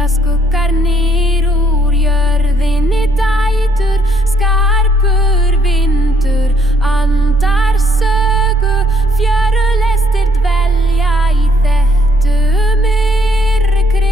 Ljósa skuggarnir úr jörðinni dætur, skarpur vindur andar sögu, fjörulestir dvelja í þetta myrkrinu.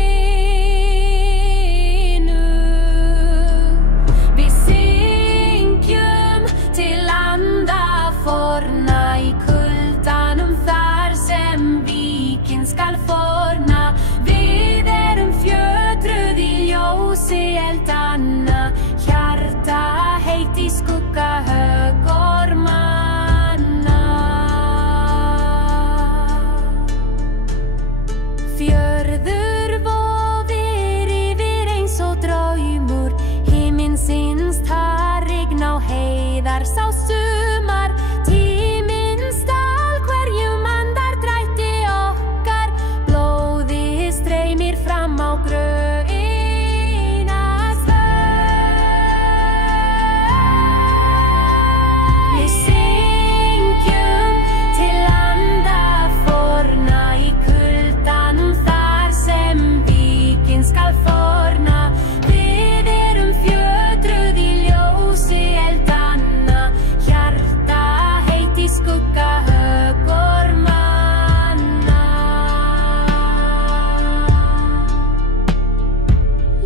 Við syngjum til anda forna í kuldanum þar sem víkin skal forna. Við erum fjötruð í ljósi eldanna, hjarta heitt í skugga höggormanna. Fjörður vofir yfir eins og draumur, himinsins þar rigna á heiðar sá sumar. Tíminn stal hverjum andardrætti okkar, blóðið streymir fram á gröna svörð. Við syngjum til anda forna í kuldanum þar sem víkin skal forna. Við erum fjötruð í ljósi eldanna, hjarta heitt í skugga höggormanna.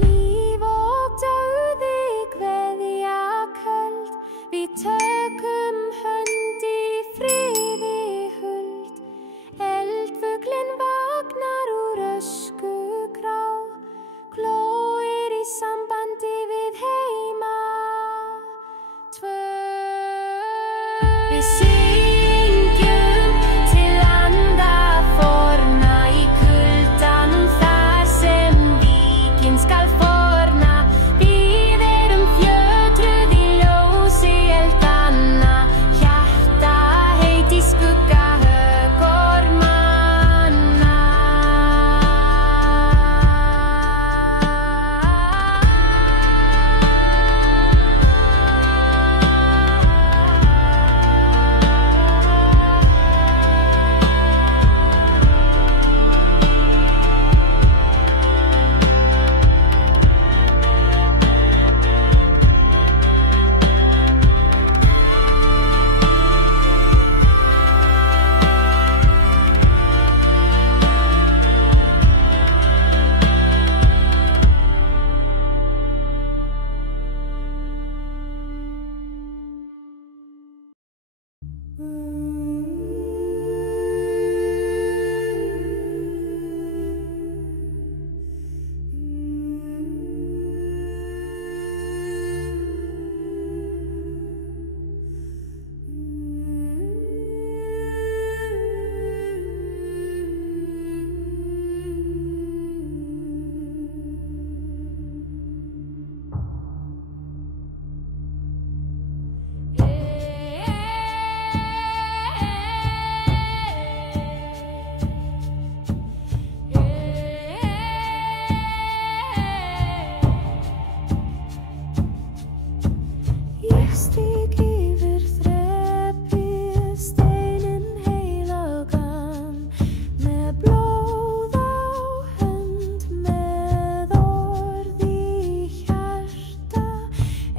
Líf og dauði kveðja köld, við tökum hönd í friði huld. Eldfuglinn vagnar úr öskugrá, glóir í sambandi við heima tvö. Við syngjum til anda forna í kuldanum þar sem víkin skal forna. Við erum fjötruð í ljósi eldanna, hjarta heitt í skugga höggormanna. Ég stíg yfir þrepið, steininn heilagan, með blóð á hönd, með orð í hjarta.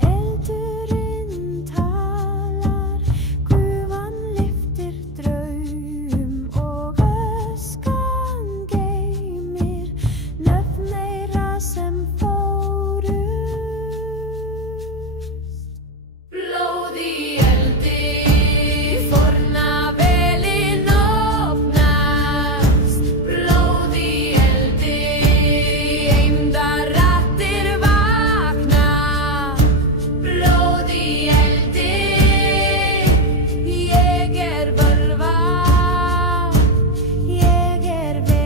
Eldurinn talar, gufan lyftir draum og öskan geymir nöfn þeirra sem fórust. Blóð í eldi, forna velin opnast. Blóð í eldi, eymdar raddir vakna. Blóð í eldi, ég völva, ég vegurinn.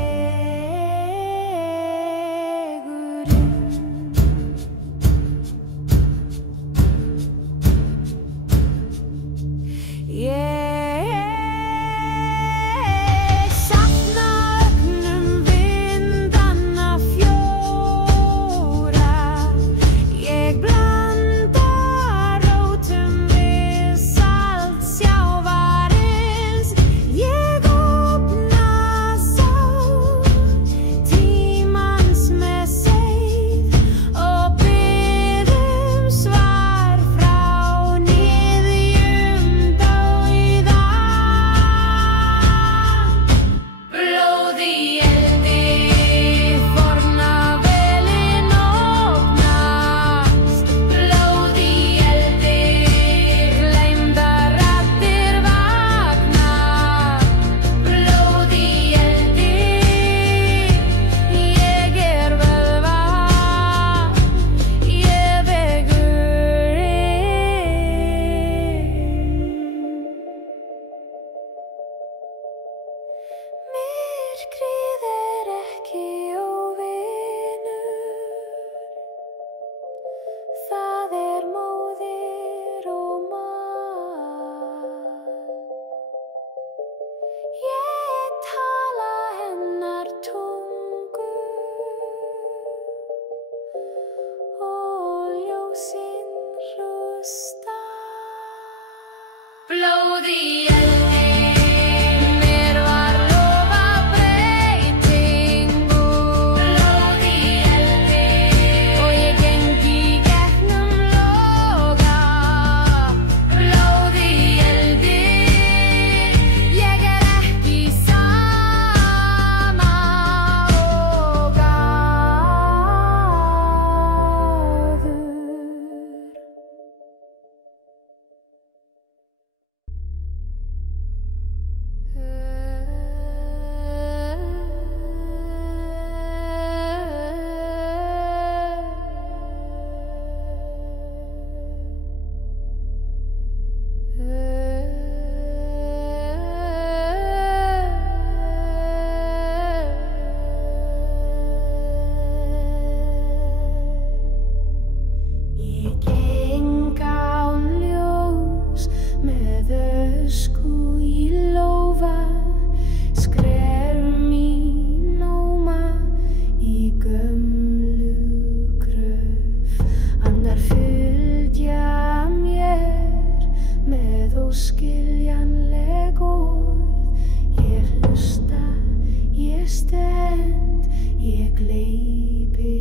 gleypi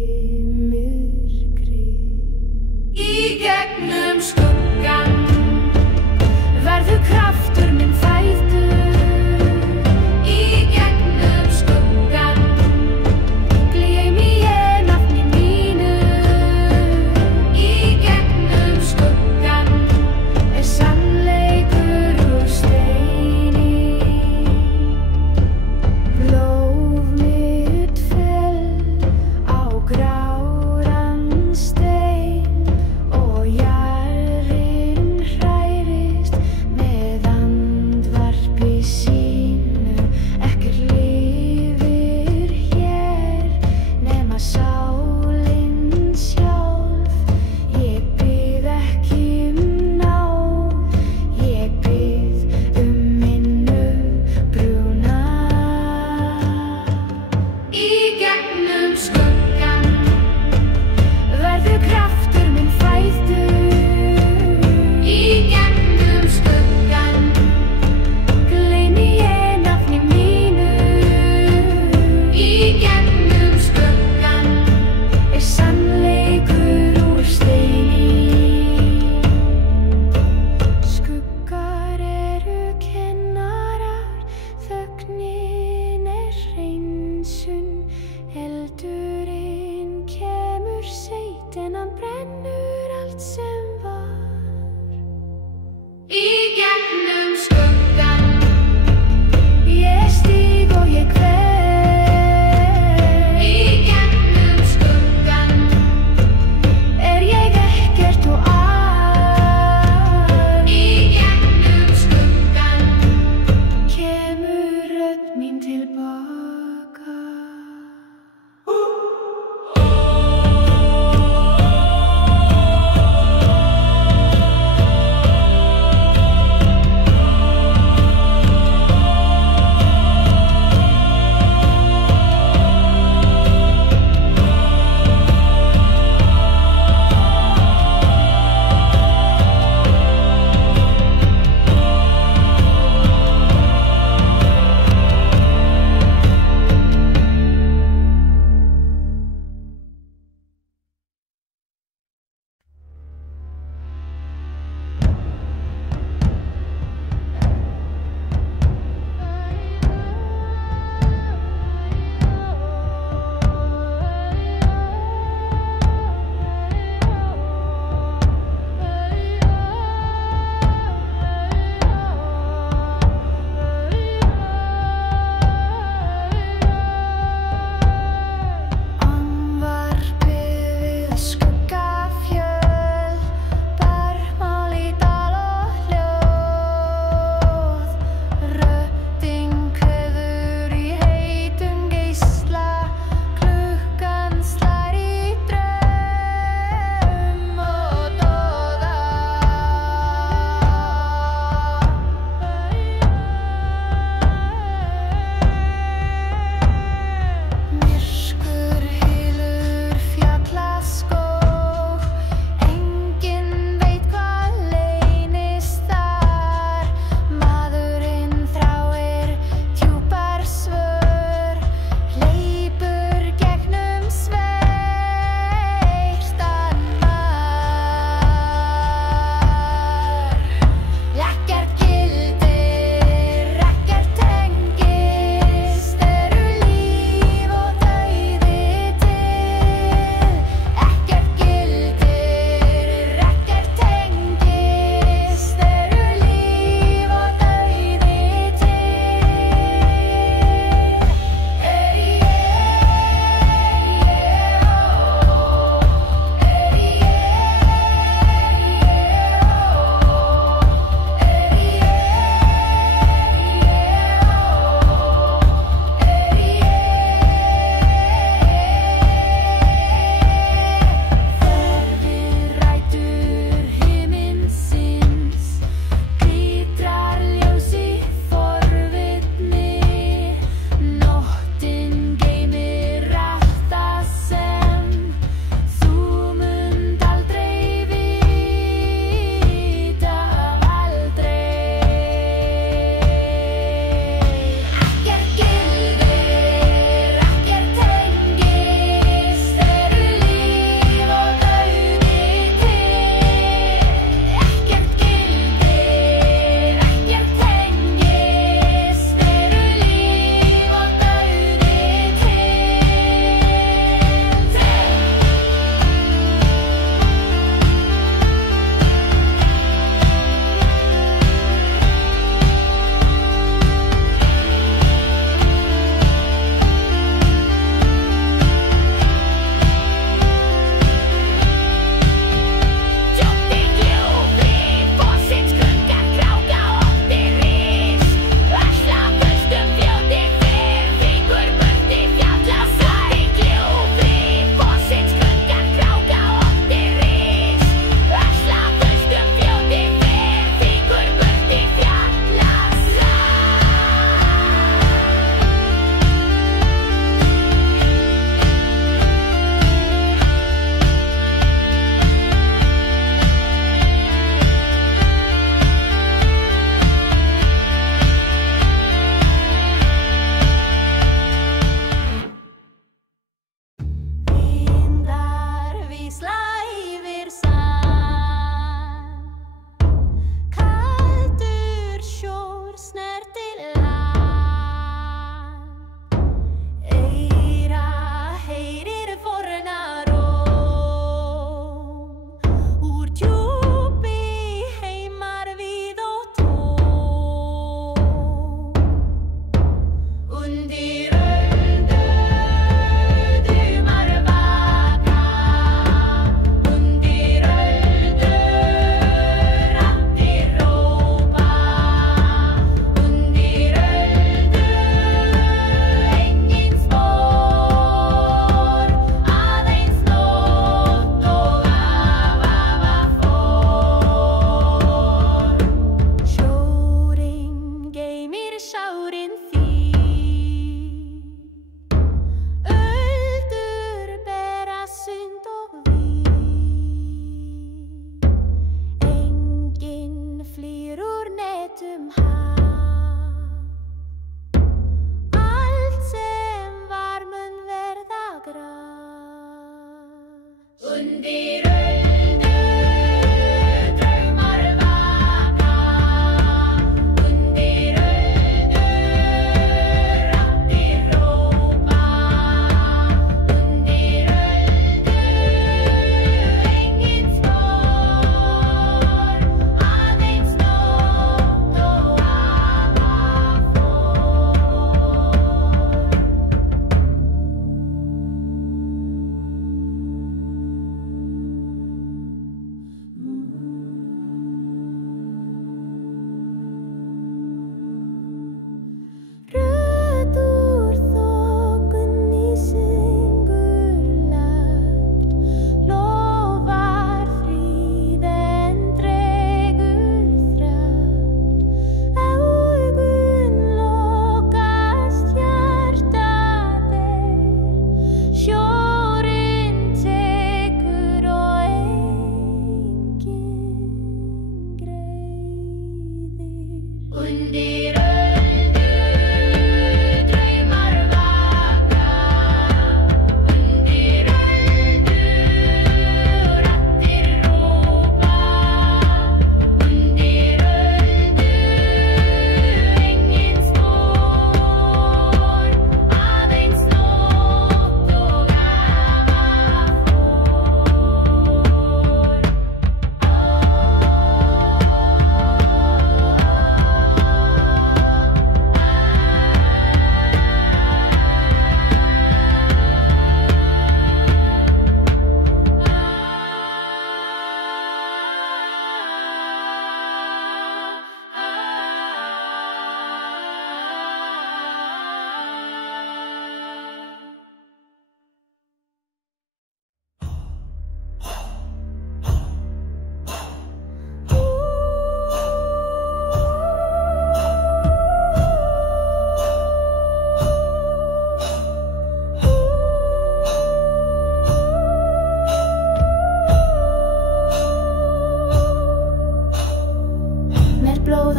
myrkrið. Í gegnum skuggann verður kraftur minn fæddur. Í gegnum skuggann gleymi ég nafni mínu. Í gegnum skuggann sannleikur úr steini. Blóð mitt féll á gráan stein og jarðir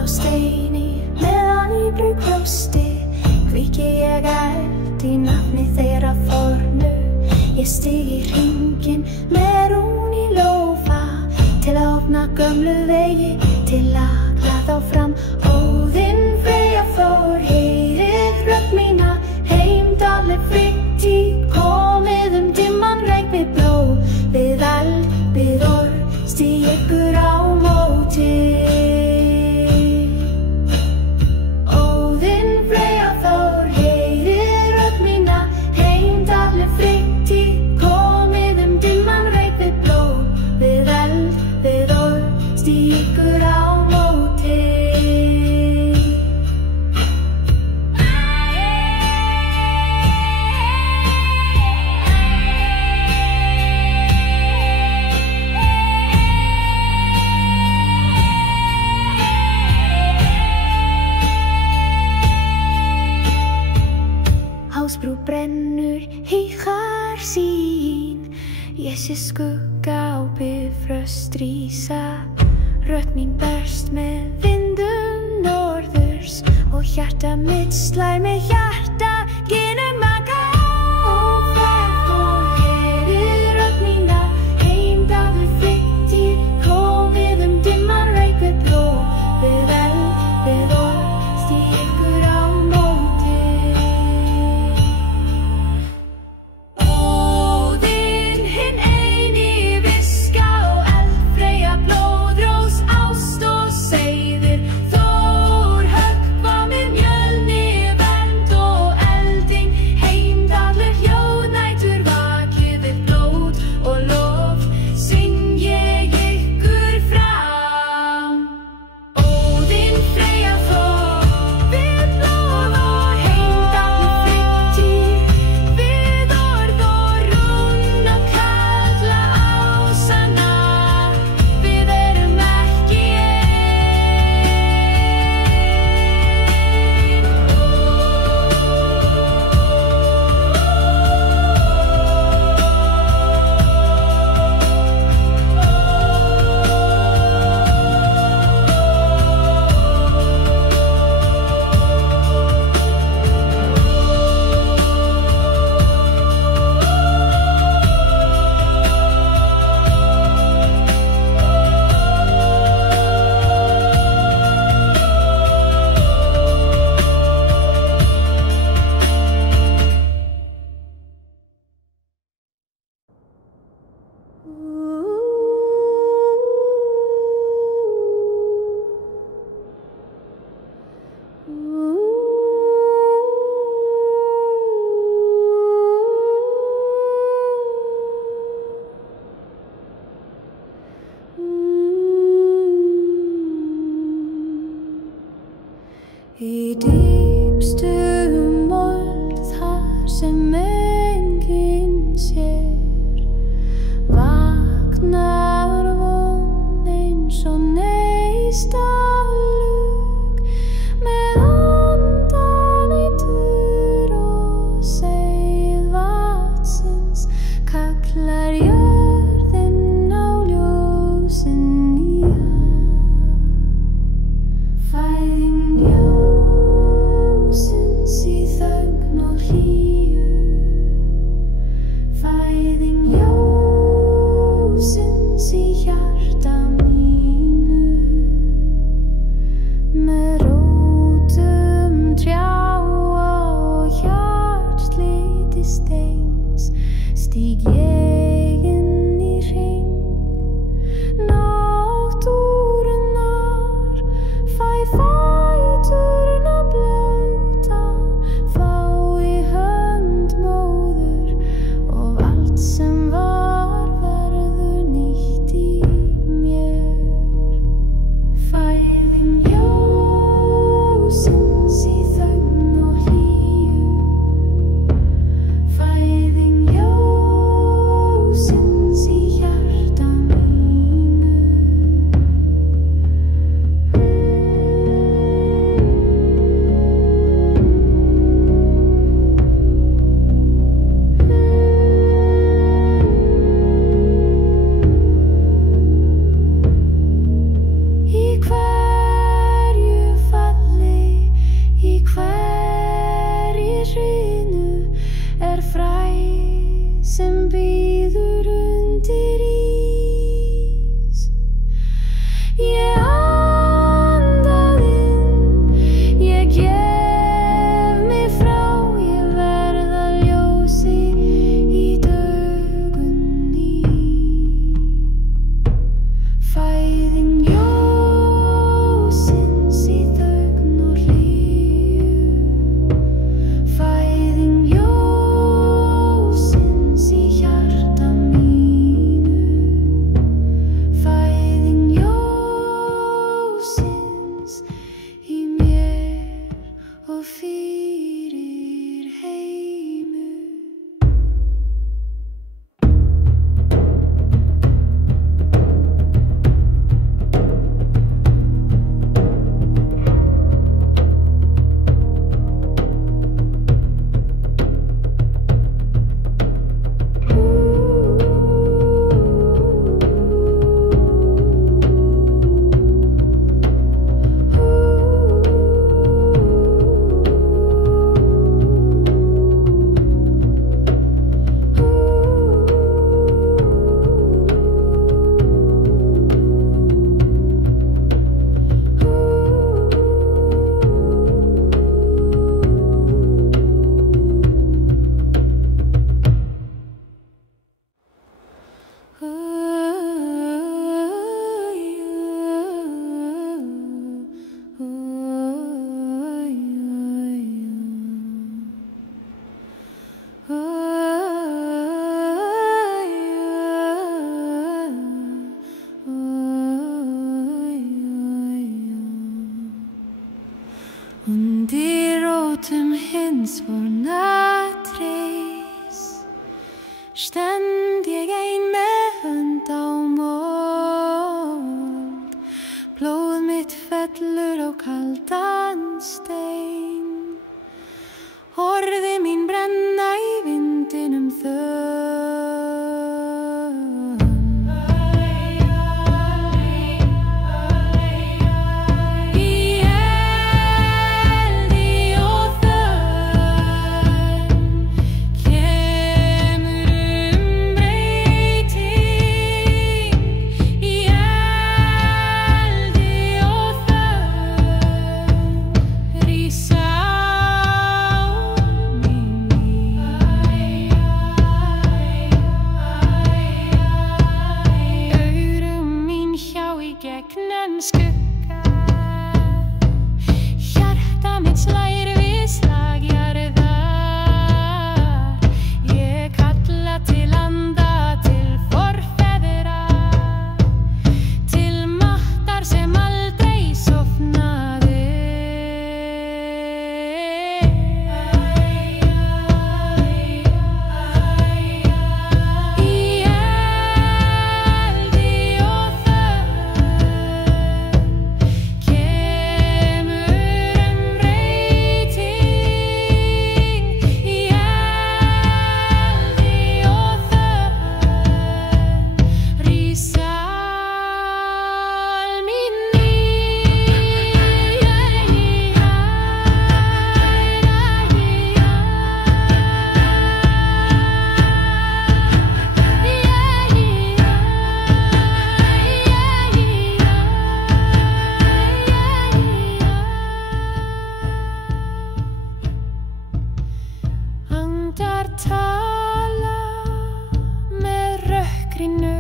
steini meðan í brugðbrjósti kveiki ég eld í nafni þeirra fornu. Ég stíg í hringinn með rún í lófa til að opna gömlu vegi, til að glaða fram. Óðinn Freyja Þór, heyrið rödd mína, heimdalleg fritti, komið dimman reik við blóð, við eld, við orð, stíg ykkur á móti. Hásbrú brennur í Harsín, ég sé skugga á Bifröst rísa. Rödd mín berst með vindum norðurs og hjarta mitt slær með hjarta ginum maka. Og heyrir rödd mína, heimdalleg fritti, komið dimman reik við blóð, við eld, við orð, stíg ykkur á móti. Í dýpstu mold þar sem enginn sér vaknar von eins og neistalug með andan í tur og seið vatsins kallar jörðin á ljósin nýja fæðing ljósins í þögn og hlýju fæðing ljósins í hjarta mínu með rótum trjáa og hjartliti steins stíg ég inn í hring náttúrunnar fæ fæturna blóta fá í hönd móður og allt sem var verður nýtt í mér fæðing ljósins í þögn og hlýju fæðing ljósins í hjarta mínu Í hverju falli, í hverju hrinu er fræ sem bíður undir ís. Ég andað inn, ég gef mig frá, ég verð að ljósi í dögunni. Fæðing ljósins í þögn og hlýju fæðing ljósins í hjarta mínu fæðing ljósins í mér og fyrir heimur Undir rótum hins forna trés stend ég ein með hönd á mold blóð mitt fellur á kaldan stein orði mín brenna í vindinum þönn Í eldi og þögn skugga. Hjarta mitt slær við slag jarðar. Ég kalla til anda, til forfeðra, til máttar sem aldrei sofnaði. Andar tala með rökkrinu,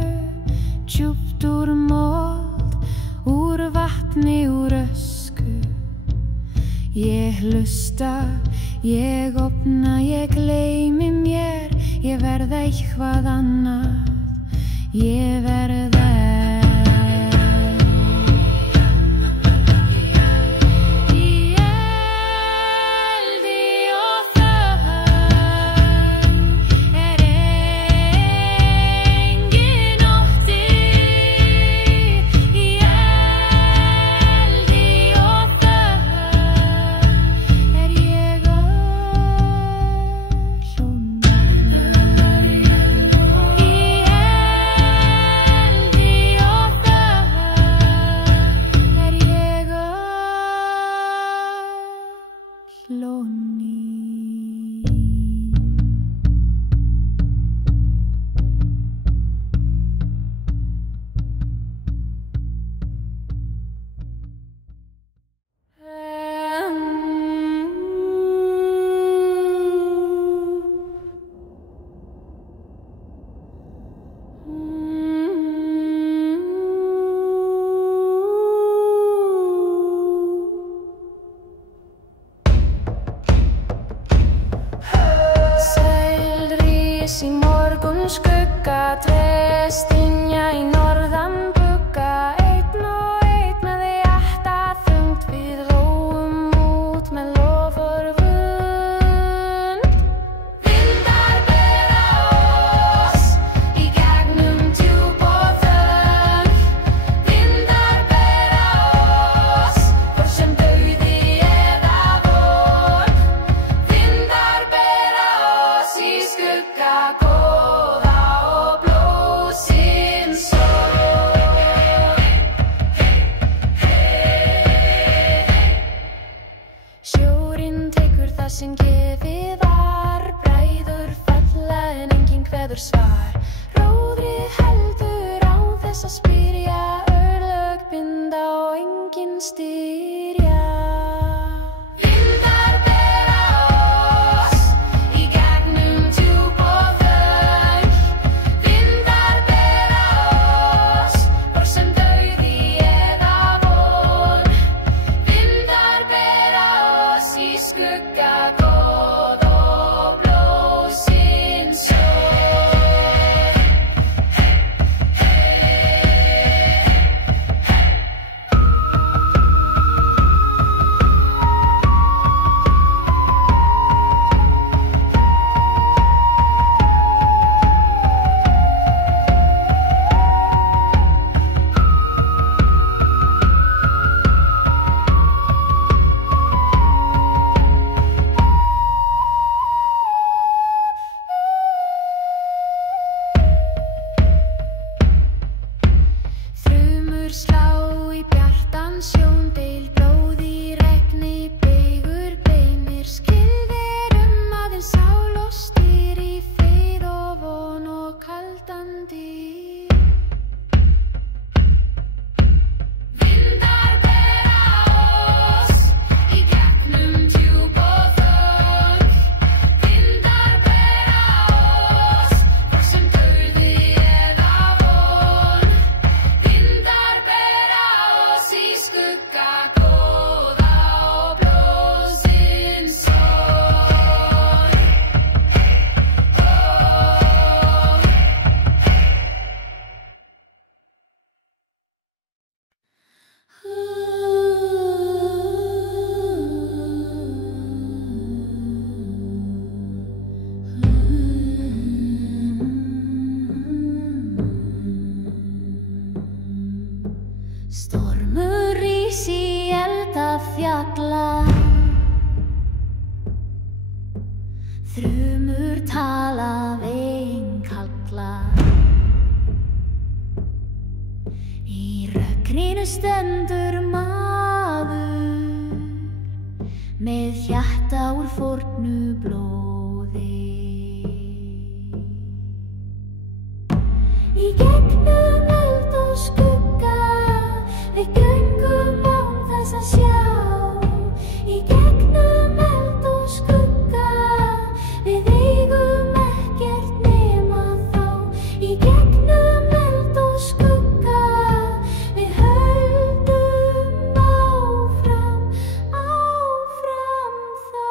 djúpt úr mold, úr vatni, úr ösku. Ég hlusta, ég opna, ég gleymi mér, ég verð eitthvað annað, ég verð í morgun skugga, trestynja í norðan bugga, einn og einn með hjarta þungt, við róum út með loforðvund. Vindar bera oss í gegnum djúp og þögn, vindar bera oss hvort sem dauði eða von, vindar bera oss í skugga. Góða og blóðsinn sól. Sjórinn tekur það sem gefið var, bræður falla en enginn kveður svar. Róðrið heldur án þess að spyrja, örlög binda og enginn styrja. Slá í bjartan sjóndeil, blóð í regni, beygur beinir, skilðir aðeins sál og styr í frið og von og kaldan dyr. Vindar bera oss í gegnum djúp og þögn, vindar bera oss hvort sem dauði eða von, vindar bera oss í Stormur rís í eldafjalla, þrumur tala veinkalla. Í rökkrinu stendur maður með hjarta úr fornu blóði. Í gegnum eld og skugga við göngum án þess að sjá. Í gegnum eld og skugga við eigum ekkert nema þá. Í gegnum eld og skugga við höldum áfram, áfram þó.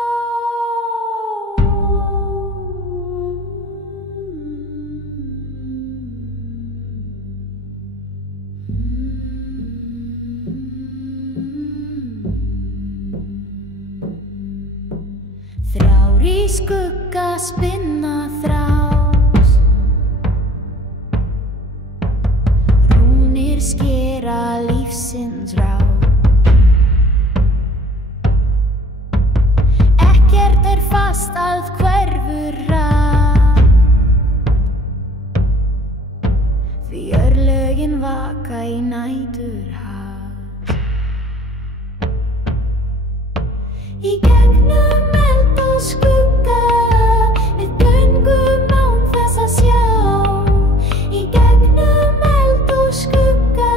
Þrár í skugga spinna þrás, rúnir skera lífsins ráð. Ekkert fast, allt hverfur hratt, því örlögin vaka í næturhaft. Í gegnum eld og skugga við göngum án þess að sjá. Í gegnum eld og skugga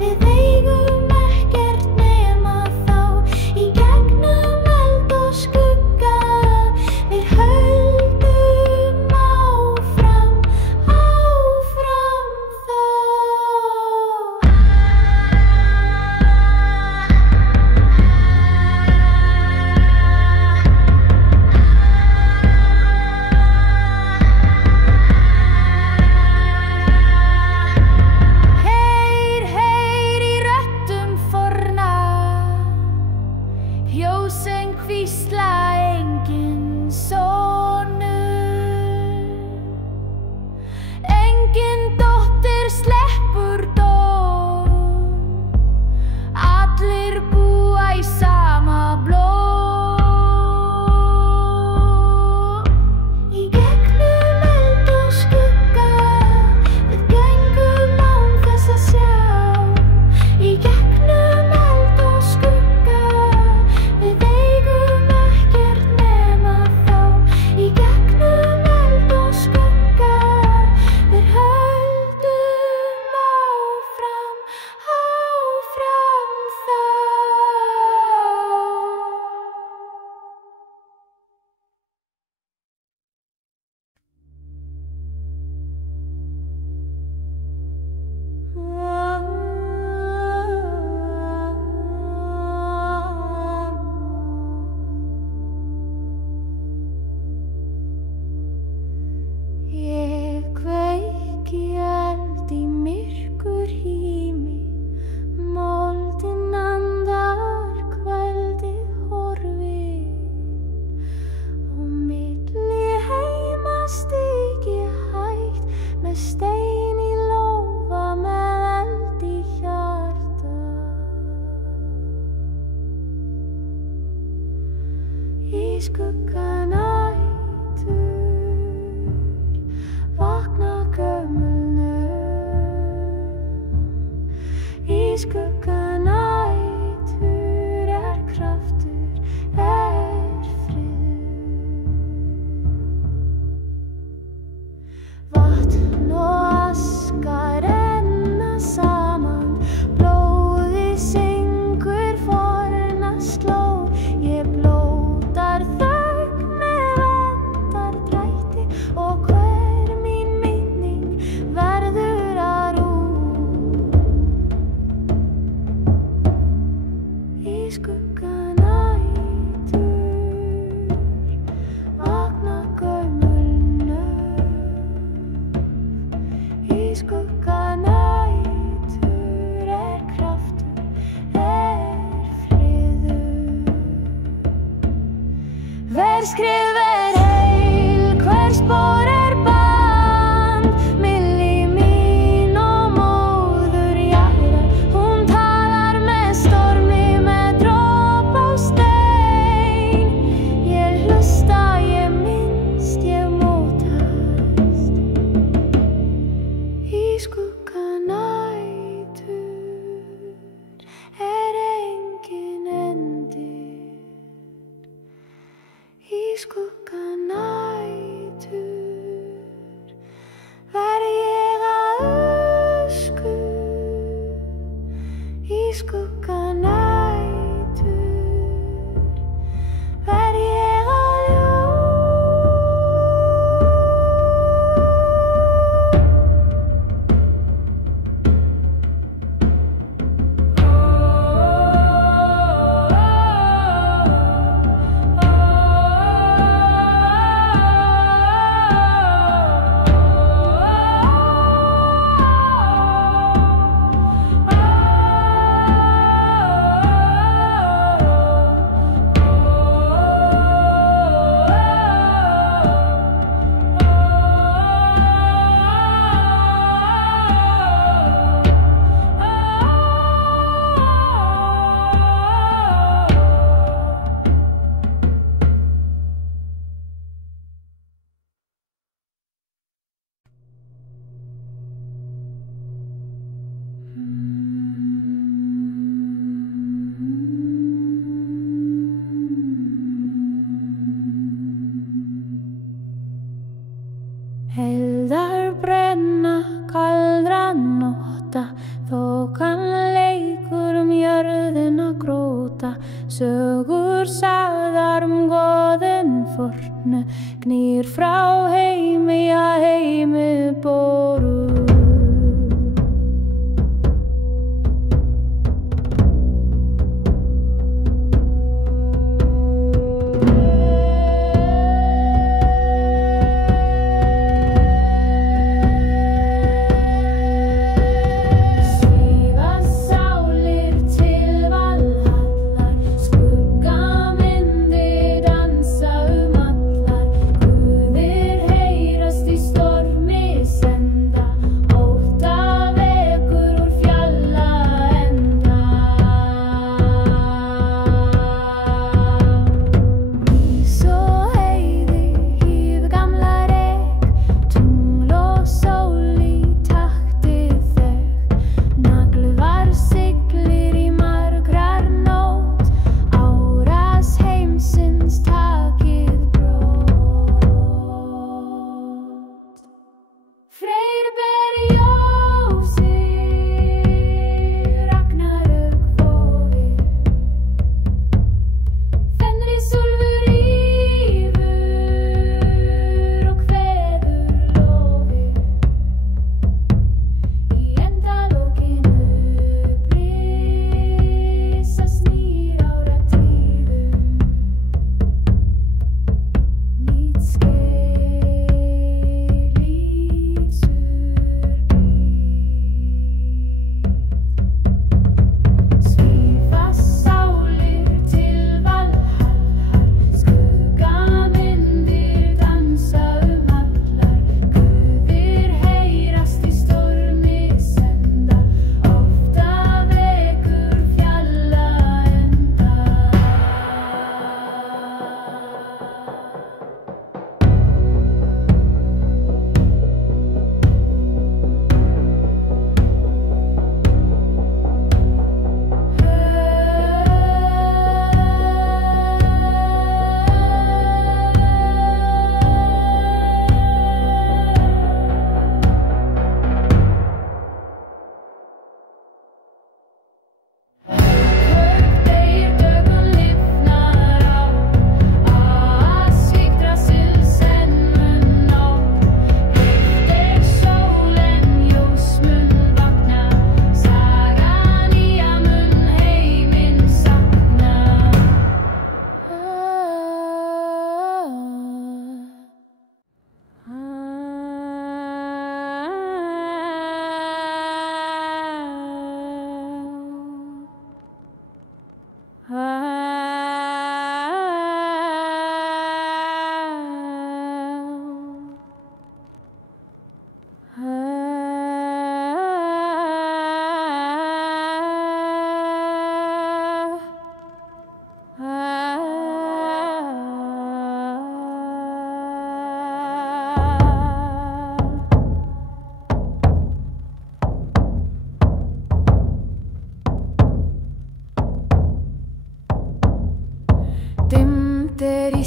við eigum ekkert nema þá. Í gegnum eld og skugga við höldum áfram, áfram þó. Heyr í röddum forna, hjósöng hvísla enginn sonur. Engin dóttir sleppur dóm, allir búa í sama blóm. Í gegnum eld og skugga við göngum án þess að sjá. Í gegnum eld og skugga við eigum ekkert nema þá. Í gegnum eld og skugga við höldum áfram, áfram þó. Ég kveiki eld í myrkurhými, moldin andar kvöldið horfið. Á milli heima stíg ég hægt með stein í lófa, með eld í hjarta. Í skugga nætur vakna gömul nöfn. Í skugga nætur kraftur, friður. Vatn og aska renna saman, blóðið syngur forna slóð. Ég blótar þögn með andardrætti og hver mín minning verður að rúm. Í skugga nætur vakna gömul nöfn. Í skugga nætur kraftur, friður. Hver skrif heil, hver spor band, milli mín og móður jarðar. Hún skugga nætur engin endir. Í skugga nætur verð ég að ösku. Í skugga nætur verð ég að ljós.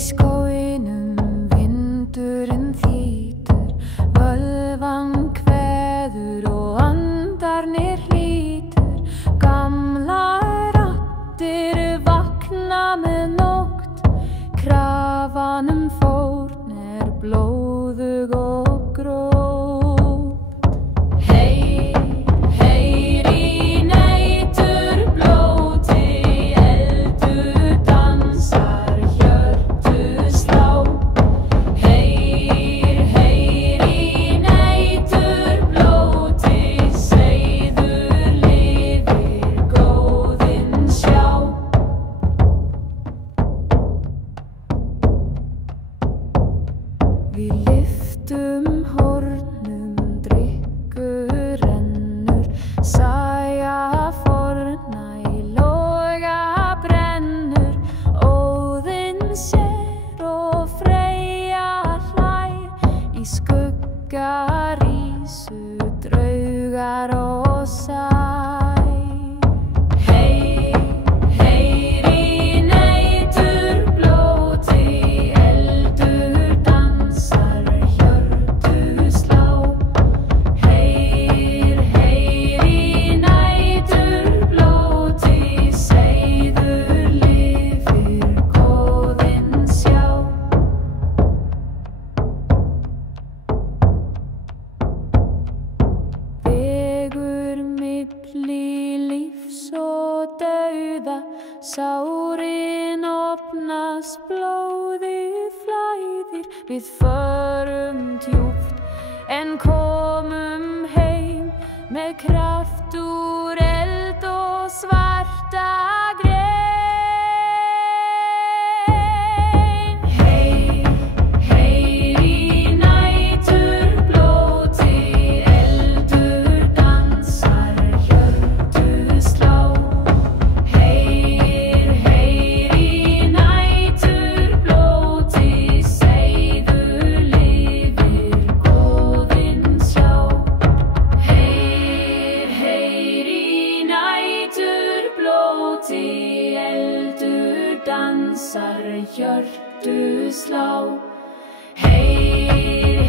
skóginum vindurinn þýtur, völvan kveður og andarnir hlýtur. Gamlar raddir vakna með nótt, krafan fórn blóðug og grót. Heyr í næturblóti, eldur dansar, hjörtu slá. Heyr í næturblóti, seiður lifir góðinn sjá. Við lyftum hornum, drykkur rennur, saga forna í loga brennur. Óðinn sér og Freyja hlær, í skugga rísu draugar og sæ. Sárin opnast, blóðið flæðir, við förum djúpt en komum heim með kraft úr eld og svarta grein. Heyr í næturblóti, eldur dansar, hjörtu slá. Eldur dansar, hjörtu slá. Heyr